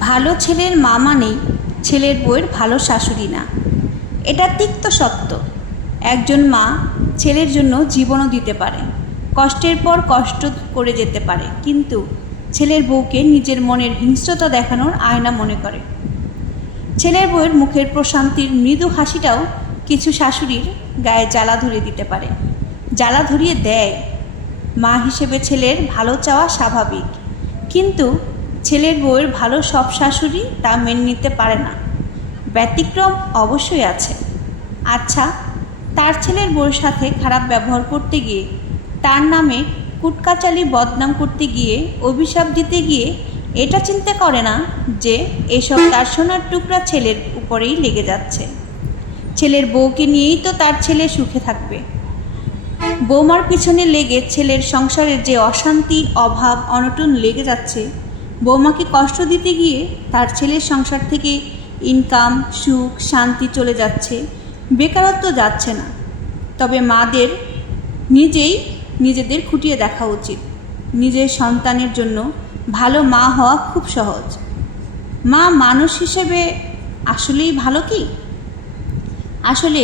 ভালো ছেলের মা মানেই ছেলের বউয়ের ভালো শাশুড়ি না। এটা তিক্ত সত্য। একজন মা ছেলের জন্য জীবনও দিতে পারে, কষ্টের পর কষ্ট করে যেতে পারে, কিন্তু ছেলের বউকে নিজের মনের হিংস্রতা দেখানোর আয়না মনে করে। ছেলের বউয়ের মুখের প্রশান্তির মৃদু হাসিটাও কিছু শাশুড়ির গায়ে জ্বালা ধরিয়ে দিতে পারে, জ্বালা ধরিয়ে দেয়। মা হিসেবে ছেলের ভালো চাওয়া স্বাভাবিক, কিন্তু ছেলের বউয়ের ভালো সব শাশুড়ি তা মেনে নিতে পারে না। ব্যতিক্রম অবশ্যই আছে। আচ্ছা, তার ছেলের বউয়ের সাথে খারাপ ব্যবহার করতে গিয়ে, তার নামে কুটকাচালি বদনাম করতে গিয়ে, অভিশাপ দিতে গিয়ে এটা চিন্তা করে না যে এসব তার সোনার টুকরা ছেলের উপরেই লেগে যাচ্ছে। ছেলের বউকে নিয়েই তো তার ছেলে সুখে থাকবে। বৌমার পিছনে লেগে ছেলের সংসারের যে অশান্তি, অভাব, অনটন লেগে যাচ্ছে, বৌমাকে কষ্ট দিতে গিয়ে তার ছেলের সংসার থেকে ইনকাম, সুখ, শান্তি চলে যাচ্ছে, বেকারত্ব যাচ্ছে না। তবে মাদের নিজেদের খুঁটিয়ে দেখা উচিত। নিজের সন্তানের জন্য ভালো মা হওয়া খুব সহজ। মা মানুষ হিসেবে আসলেই ভালো কি? আসলে